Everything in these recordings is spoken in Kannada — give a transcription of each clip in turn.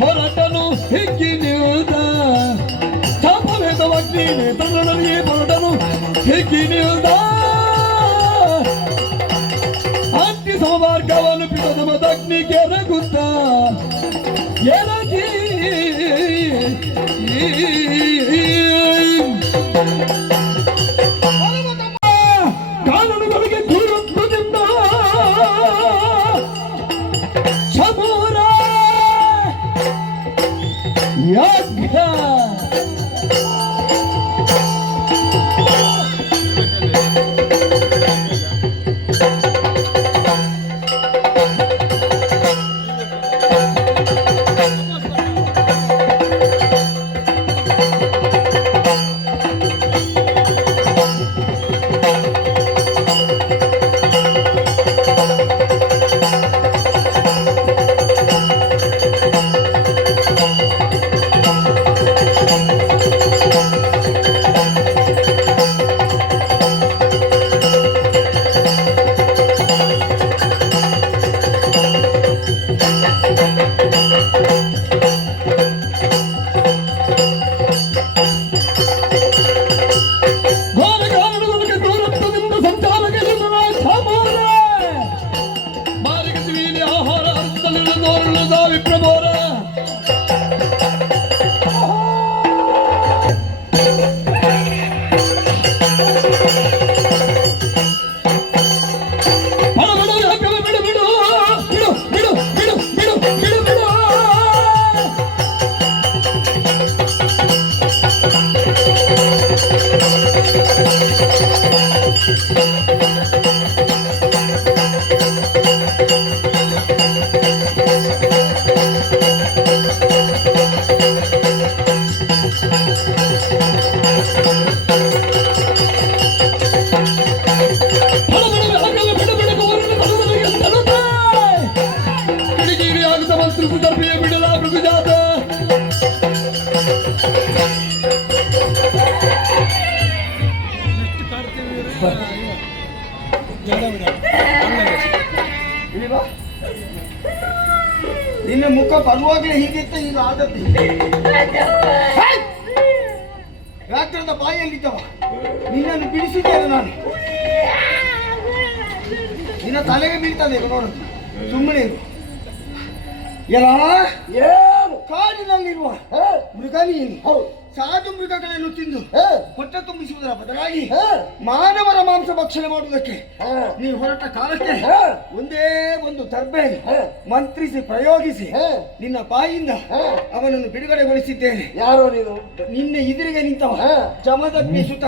ಹೊರಟನು ಹಿಗ್ಗಿನಿಯುದ ಚಾಪವೇದವಾಗಿ ನೇತನೊಡನೆ ಹೊರಟನು ಹಿಗ್ಗಿನಿಯುದ ಅಂತಿ ಸಮಮಾರ್ಗವನ್ನು ಪಿತದ ಮದಗ್ನಿಗೆ ಎರಗುತ್ತ ಎರಗಿ ಕಾನೂನುಗಳಿಗೆ ಗುರುತ್ವದಿಂದ ಸಮೂರ ಯಾಜ್ಞ ನಿನ್ನ ಮುಖ ಬರುವಾಗಲೇ ಹೀಗಿತ್ತ ಈಗ ಆದದ್ದು ರಾತ್ರದ ಬಾಯಲ್ಲಿದ್ದವ ನಿನ್ನನ್ನು ಬಿಡಿಸಿದ್ದೇನೆ ನಾನು ನಿನ್ನ ತಲೆಗೆ ಬೀಳ್ತದೆ ನೋಡು ಸುಮ್ಮನೆ ಎಲ್ಲ ಕಾಡಿನಲ್ಲಿರುವ ಮೃಗ ನೀನು ಸಾಧು ಮೃಗಗಳನ್ನು ತಿಂದು ಹೊಟ್ಟೆ ತುಂಬಿಸುವುದರ ಬದಲಾಗಿ ಮಾನವರ ಮಾಂಸ ಭಕ್ಷಣೆ ಮಾಡುವುದಕ್ಕೆ ನೀವು ಹೊರಟ ಕಾಲಕ್ಕೆ ಒಂದೇ ಒಂದು ದರ್ಬೆ ಮಂತ್ರಿಸಿ ಪ್ರಯೋಗಿಸಿ ನಿನ್ನ ಬಾಯಿಂದ ಅವನನ್ನು ಬಿಡುಗಡೆಗೊಳಿಸಿದ್ದೇನೆ. ಯಾರೋ ನೀನು? ನಿನ್ನೆ ಎದುರಿಗೆ ನಿಂತವ ಜಮದಗ್ನಿ ಸುತ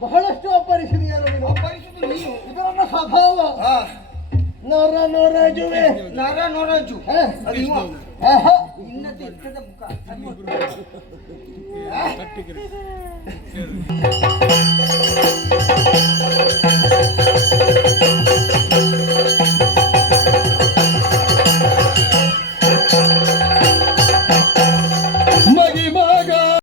ಬಹಳಷ್ಟು ಅಪ್ಪರಿಸಿದೆಯಲ್ಲ ನೀನು. ಅಪ್ಪರಿಸುದು ನೀನು. ಇದು ನನ್ನ ಸ್ವಭಾವ. ಹಾ, ನೊರಾಜುವೆ ನೊರಾಜು. ಹಾ. ಅದು ಇವ. ಆಹಾ. ಇನ್ನತೆ ಎತ್ತದ ಮುಖ. ಅದು